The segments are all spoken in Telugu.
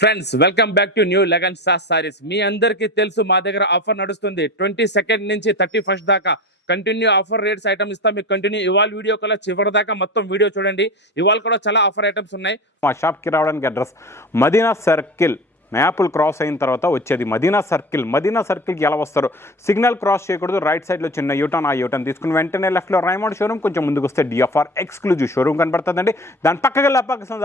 Friends welcome back to new Lagan saris. మీ అందరికీ తెలుసు మా దగ్గర ఆఫర్ నడుస్తుంది 22 నుంచి 31 దాకా కంటిన్యూ ఆఫర్ రేట్స్ ఐటమ్ ఇస్తాం. మీకు కంటిన్యూ ఇవాళ వీడియో కల్లా చివరి దాకా మొత్తం వీడియో చూడండి. ఇవాళ కూడా చాలా ఆఫర్ ఐటమ్స్ ఉన్నాయి. మా షాప్కి రావడానికి అడ్రస్ మదీనా సర్కిల్, మ్యాపుల్ క్రాస్ అయిన తర్వాత వచ్చేది మదీనా సర్కిల్కి ఎలా వస్తారు? సిగ్నల్ క్రాస్ చేయకూడదు, రైట్ సైడ్లో చిన్న యూటర్న్, ఆ యూటర్న్ తీసుకుని వెంటనే లెఫ్ట్లో రైమండ్ షోరూమ్, కొంచెం ముందుకు వస్తే డిఎఫ్ఆర్ ఎక్స్క్లూజివ్ షోరూమ్ కనబడుతుందండి. దాని పక్కకి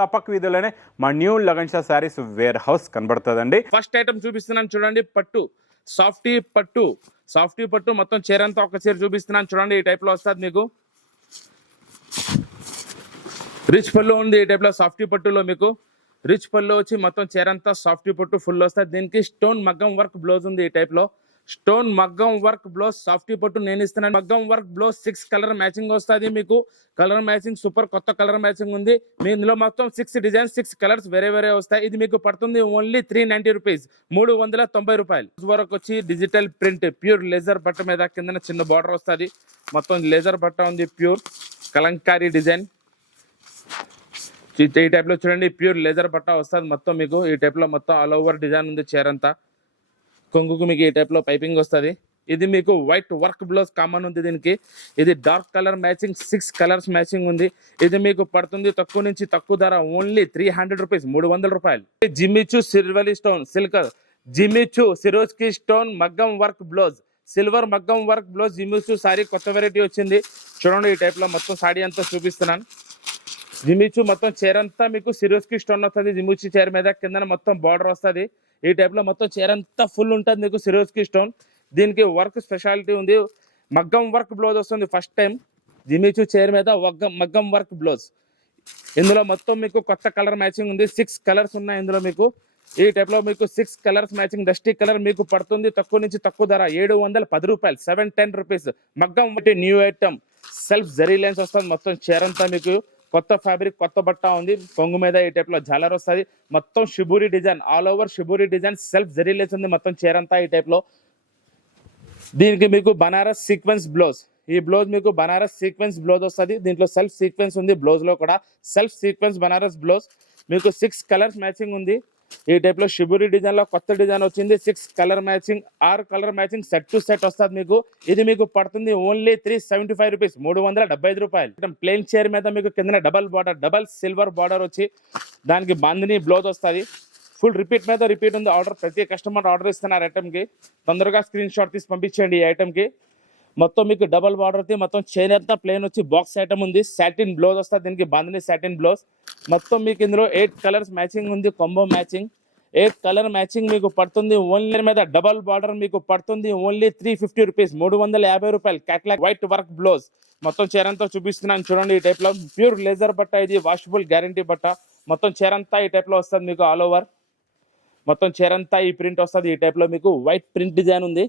ఆ పక్క వీధిలోనే మా new Lagan saris warehouse కనబడుతుందండి. ఫస్ట్ ఐటమ్ చూపిస్తున్నాను చూడండి, పట్టు సాఫ్టీ పట్టు మొత్తం చీర అంతా ఒక చీర చూపిస్తున్నాను చూడండి. ఈ టైప్లో వస్తుంది మీకు. రిచ్ పళ్ళు ఉంది ఈ టైప్లో సాఫ్టీ పట్టులో. మీకు రిచ్ పళ్ళు వచ్చి మొత్తం చీరంతా సాఫ్టీ పట్టు ఫుల్ వస్తుంది. దీనికి స్టోన్ మగ్గం వర్క్ బ్లౌజ్ ఉంది ఈ టైప్ లో. స్టోన్ మగ్గం వర్క్ బ్లౌజ్ సాఫ్టీ పట్టు నేను ఇస్తున్నాను. మగ్గం వర్క్ బ్లౌజ్ 6 కలర్ మ్యాచింగ్ వస్తుంది మీకు. కలర్ మ్యాచింగ్ సూపర్, కొత్త కలర్ మ్యాచింగ్ ఉంది. మీ ఇందులో మొత్తం 6 డిజైన్స్, 6 కలర్స్ వేరే వస్తాయి. ఇది మీకు పడుతుంది ఓన్లీ 390 రూపీస్, 390 రూపాయలు. వరకు వచ్చి డిజిటల్ ప్రింట్ ప్యూర్ లేజర్ బట్ట మీద కింద చిన్న బార్డర్ వస్తుంది. మొత్తం లేజర్ బట్ట ఉంది, ప్యూర్ కలంకారీ డిజైన్. ఈ టైప్ లో చూడండి, ప్యూర్ లేజర్ బట్ట వస్తుంది మొత్తం మీకు. ఈ టైప్ లో మొత్తం ఆల్ ఓవర్ డిజైన్ ఉంది చీరంతా. కొంగుకు మీకు ఈ టైప్ లో పైపింగ్ వస్తుంది. ఇది మీకు వైట్ వర్క్ బ్లౌజ్ కామన్ ఉంది దీనికి. ఇది dark colour matching, 6 colours matching ఉంది. ఇది మీకు పడుతుంది తక్కువ నుంచి తక్కువ ధర ఓన్లీ 300 రూపీస్, 300 రూపాయలు. జిమ్మిచు సిల్వర్ స్టోన్ సిల్కర్, జిమ్మిచు సిరోజ్కి స్టోన్ మగ్గం వర్క్ బ్లౌజ్, సిల్వర్ మగ్గం వర్క్ బ్లౌజ్ జిమ్మిచు సారీ కొత్త వెరైటీ వచ్చింది చూడండి. ఈ టైప్ లో మొత్తం సారీ అంతా చూపిస్తున్నాను. జిమ్మిచు మొత్తం చీర అంతా మీకు సిరోజ్కి స్టోన్ వస్తుంది. జిమ్మిచు చీర మీద కింద మొత్తం బార్డర్ వస్తుంది. ఈ టైప్ లో మొత్తం చీర అంతా ఫుల్ ఉంటుంది మీకు సిరోజ్కి స్టోన్. దీనికి వర్క్ స్పెషాలిటీ ఉంది, మగ్గం వర్క్ బ్లౌజ్ వస్తుంది. ఫస్ట్ టైం జిమ్మిచు చీర మీద మగ్గం వర్క్ బ్లౌజ్. ఇందులో మొత్తం మీకు కొత్త కలర్ మ్యాచింగ్ ఉంది. 6 కలర్స్ ఉన్నాయి ఇందులో మీకు. ఈ టైప్ లో మీకు 6 కలర్స్ మ్యాచింగ్ డస్టీ కలర్ మీకు పడుతుంది తక్కువ నుంచి తక్కువ ధర 710 రూపాయలు, 710 రూపీస్. మగ్గం new item self zari lines వస్తుంది. మొత్తం చీర అంతా మీకు కొత్త ఫ్యాబ్రిక్, కొత్త బట్ట ఉంది. కొంగు మీద ఈ టైప్ లో జాలర్ వస్తుంది. మొత్తం shibori design, all over shibori design, self zari lines ఉంది మొత్తం చీరంతా ఈ టైప్ లో. దీనికి మీకు బనారస్ సీక్వెన్స్ బ్లౌజ్. ఈ బ్లౌజ్ మీకు బనారస్ సీక్వెన్స్ బ్లౌజ్ వస్తుంది. దీంట్లో సెల్ఫ్ సీక్వెన్స్ ఉంది బ్లౌజ్ లో కూడా. సెల్ఫ్ సీక్వెన్స్ బనారస్ బ్లౌజ్ మీకు 6 కలర్స్ మ్యాచింగ్ ఉంది. ఈ టైప్ లో షిబూరి డిజైన్ లో కొత్త డిజైన్ వచ్చింది. 6 colour matching, 6 colour matching set to set వస్తుంది మీకు. ఇది మీకు పడుతుంది ఓన్లీ 375 రూపీస్, 375 రూపాయలు. ప్లెయిన్ చైర్ మీద మీకు కింద డబల్ సిల్వర్ బార్డర్ వచ్చి దానికి బాందిని బ్లౌజ్ వస్తుంది. ఫుల్ రిపీట్ మీద రిపీట్ ఉంది ఆర్డర్. ప్రతి కస్టమర్ ఆర్డర్ ఇస్తున్నారు ఐటమ్ కి. తొందరగా స్క్రీన్ షాట్ తీసి పంపించండి ఈ ఐటమ్ కి. మొత్తం మీకు డబల్ బార్డర్ తో మొత్తం చైన్ అంతా ప్లేన్ వచ్చి బాక్స్ ఐటమ్ ఉంది. సాటిన్ బ్లౌజ్ వస్తుంది దీనికి, బాందిని సాటిన్ బ్లౌజ్. మొత్తం మీకు ఇందులో 8 కలర్స్ మ్యాచింగ్ ఉంది, కాంబో మ్యాచింగ్. 8 కలర్ మ్యాచింగ్ మీకు పడుతుంది ఓన్లీ మీద డబల్ బార్డర్ మీకు పడుతుంది ఓన్లీ 350 రూపీస్, 350 రూపాయలు. క్యాట్లాగ్ వైట్ వర్క్ బ్లౌజ్ మొత్తం చీరంతా చూపిస్తున్నాను చూడండి. ఈ టైప్ లో ప్యూర్ లేజర్ బట్ట, ఇది వాషబుల్ గ్యారంటీ బట్ట. మొత్తం చీరంతా ఈ టైప్ లో వస్తుంది మీకు. ఆల్ ఓవర్ మొత్తం చీరంతా ఈ ప్రింట్ వస్తుంది. ఈ టైప్ లో మీకు వైట్ ప్రింట్ డిజైన్ ఉంది.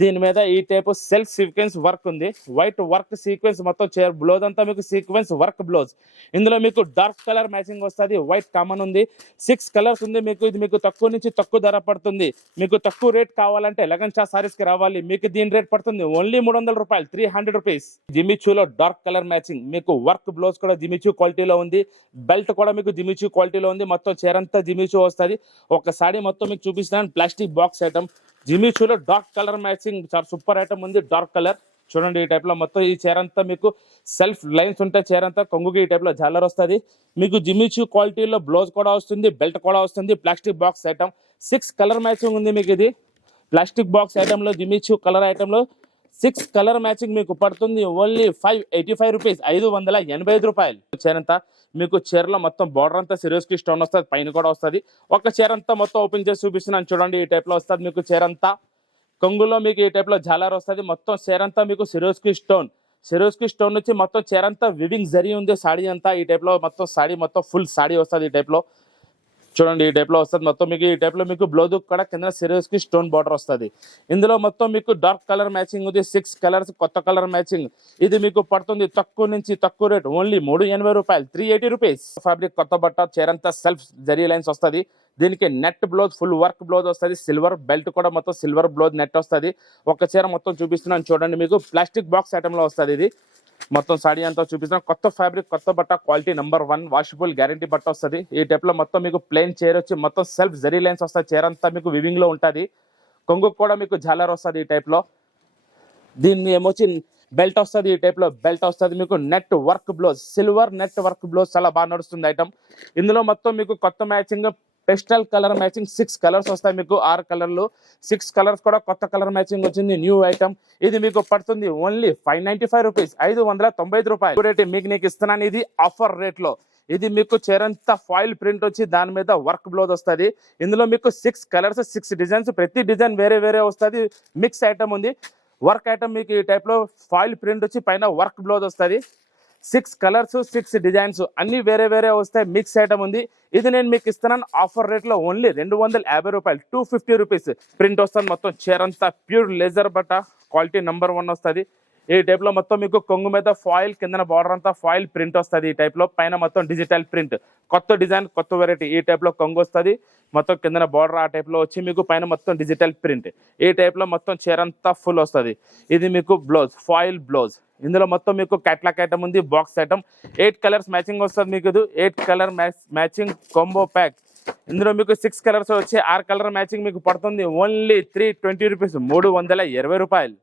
దీని మీద ఈ టైప్ సెల్ఫ్ సీక్వెన్స్ వర్క్ ఉంది. వైట్ వర్క్ సీక్వెన్స్ మొత్తం చీర బ్లౌజ్ అంతా మీకు సీక్వెన్స్ వర్క్ బ్లౌజ్. ఇందులో మీకు డార్క్ కలర్ మ్యాచింగ్ వస్తుంది. వైట్ కామన్ ఉంది. 6 కలర్స్ ఉంది మీకు. ఇది మీకు తక్కువ నుంచి తక్కువ ధర పడుతుంది. మీకు తక్కువ రేట్ కావాలంటే లగన్ సారీస్ కి రావాలి. మీకు దీని రేట్ పడుతుంది ఓన్లీ 300 రూపాయలు, 300 రూపీస్. జిమ్మిచూలో డార్క్ కలర్ మ్యాచింగ్ మీకు. వర్క్ బ్లౌజ్ కూడా జిమ్మిచూ క్వాలిటీలో ఉంది. బెల్ట్ కూడా మీకు జిమ్మిచూ క్వాలిటీలో ఉంది. మొత్తం చీరంతా జిమ్మిచూ వస్తుంది. ఒక సారీ మొత్తం మీకు చూపిస్తున్నాను. ప్లాస్టిక్ బాక్స్ ఐటమ్ జిమ్మిచూలో డార్క్ కలర్ మ్యాచింగ్, చాలా సూపర్ ఐటమ్ ఉంది. డార్క్ కలర్ చూడండి. ఈ టైప్ లో మొత్తం ఈ చీర అంతా మీకు సెల్ఫ్ లైన్స్ ఉంటాయి. చీర అంతా కొంగుకి ఈ టైప్ లో జాలర్ వస్తుంది మీకు. జిమ్మిచూ క్వాలిటీలో బ్లౌజ్ కూడా వస్తుంది, బెల్ట్ కూడా వస్తుంది. Plastic box item 6 colour matching ఉంది మీకు. ఇది ప్లాస్టిక్ బాక్స్ ఐటమ్ లో జిమ్మిచూ కలర్ ఐటమ్ లో 6 కలర్ మ్యాచింగ్ మీకు పడుతుంది ఓన్లీ 585 రూపీస్, 585 రూపాయలు. చీరంతా మీకు చీరలో మొత్తం బార్డర్ అంతా సిరోజ్కి స్టోన్ వస్తుంది, పైన కూడా వస్తుంది. ఒక చీర అంతా మొత్తం ఓపెన్ చేసి చూపిస్తున్నాను చూడండి. ఈ టైప్ లో వస్తుంది మీకు చీరంతా. కొంగులో మీకు ఈ టైప్ లో జాలర్ వస్తుంది. మొత్తం చీరంతా మీకు సిరోజ్కి స్టోన్ వచ్చి మొత్తం చీరంతా వివింగ్ జరీ ఉంది. సాడీ అంతా ఈ టైప్ లో మొత్తం సాడీ మొత్తం ఫుల్ సాడీ వస్తుంది ఈ టైప్ లో చూడండి. ఈ టైప్ లో వస్తుంది మొత్తం మీకు. ఈ టైప్ లో మీకు బ్లౌజ్ కూడా కింద సిరోజ్కి స్టోన్ బార్డర్ వస్తుంది. ఇందులో మొత్తం మీకు డార్క్ కలర్ మ్యాచింగ్ ఉంది. 6 కలర్స్ కొత్త కలర్ మ్యాచింగ్. ఇది మీకు పడుతుంది తక్కువ నుంచి తక్కువ రేట్ ఓన్లీ 380 రూపాయలు, 380 రూపీస్. ఫ్యాబ్రిక్ కొత్త బట్ట, చీరంతా సెల్ఫ్ జరీ లైన్స్ వస్తుంది. దీనికి net blouse, full work blouse వస్తుంది. సిల్వర్ బెల్ట్ కూడా మొత్తం సిల్వర్ బ్లౌజ్ నెట్ వస్తుంది. ఒక చీర మొత్తం చూపిస్తున్నాను చూడండి మీకు. ప్లాస్టిక్ బాక్స్ ఐటమ్ లో వస్తుంది ఇది. మొత్తం సాడీ అంతా చూపిస్తాను. కొత్త ఫ్యాబ్రిక్, కొత్త బట్ట, క్వాలిటీ నెంబర్ 1, వాషబుల్ గ్యారంటీ బట్ట వస్తుంది. ఈ టైప్ లో మొత్తం మీకు ప్లెయిన్ చైర్ వచ్చి మొత్తం సెల్ఫ్ జరీ లైన్స్ వస్తాయి. చైర్ అంతా మీకు వివింగ్ లో ఉంటుంది. కొంగు కూడా మీకు జాలర్ వస్తుంది ఈ టైప్ లో. దీన్ని ఏమొచ్చి బెల్ట్ వస్తుంది. ఈ టైప్ లో బెల్ట్ వస్తుంది మీకు. Network blouse, silver network blouse చాలా బాగా నడుస్తుంది ఐటమ్. ఇందులో మొత్తం మీకు కొత్త matching pastel colour matching 6 colours వస్తాయి మీకు. 6 కలర్లు, 6 కలర్స్ కూడా కొత్త కలర్ మ్యాచింగ్ వచ్చింది. New item. ఇది మీకు పడుతుంది ఓన్లీ 595 రూపీస్, 595 రూపాయలు రేట్ మీకు నీకు ఇస్తున్నాను. ఇది ఆఫర్ రేట్ లో. ఇది మీకు చీరంతా ఫాయిల్ ప్రింట్ వచ్చి దాని మీద వర్క్ బ్లౌజ్ వస్తుంది. ఇందులో మీకు 6 కలర్స్, 6 డిజైన్స్, ప్రతి డిజైన్ వేరే వేరే వస్తుంది. మిక్స్ ఐటమ్ ఉంది. వర్క్ ఐటమ్ మీకు ఈ టైప్ లో ఫాయిల్ ప్రింట్ వచ్చి పైన వర్క్ బ్లౌజ్ వస్తుంది. 6 కలర్స్, 6 డిజైన్స్ అన్ని వేరే వేరే వస్తాయి. మిక్స్ ఐటమ్ ఉంది. ఇది నేను మీకు ఇస్తున్నాను ఆఫర్ రేట్ లో ఓన్లీ 250 రూపాయలు, 250 రూపీస్. ప్రింట్ వస్తుంది మొత్తం. చీర అంతా ప్యూర్ లెజర్ బట్ట, క్వాలిటీ నెంబర్ 1 వస్తుంది. ఈ టైప్ లో మొత్తం మీకు కొంగు మీద ఫాయిల్, కింద బార్డర్ అంతా ఫాయిల్ ప్రింట్ వస్తుంది. ఈ టైప్ లో పైన మొత్తం డిజిటల్ ప్రింట్, కొత్త డిజైన్, కొత్త వెరైటీ. ఈ టైప్ లో కొంగు వస్తుంది. మొత్తం కింద బార్డర్ ఆ టైప్ లో వచ్చి మీకు పైన మొత్తం డిజిటల్ ప్రింట్. ఈ టైప్ లో మొత్తం చీర అంతా ఫుల్ వస్తుంది. ఇది మీకు బ్లౌజ్, ఫాయిల్ బ్లౌజ్. ఇందులో మొత్తం మీకు క్యాట్లాక్ ఐటమ్ ఉంది, బాక్స్ ఐటమ్. 8 కలర్స్ మ్యాచింగ్ వస్తుంది మీకు. ఇది 8 కలర్ మ్యాచింగ్ కాంబో ప్యాక్. ఇందులో మీకు 6 కలర్స్ వచ్చి 6 కలర్ మ్యాచింగ్ మీకు పడుతుంది ఓన్లీ 320 రూపీస్, 320 రూపాయలు.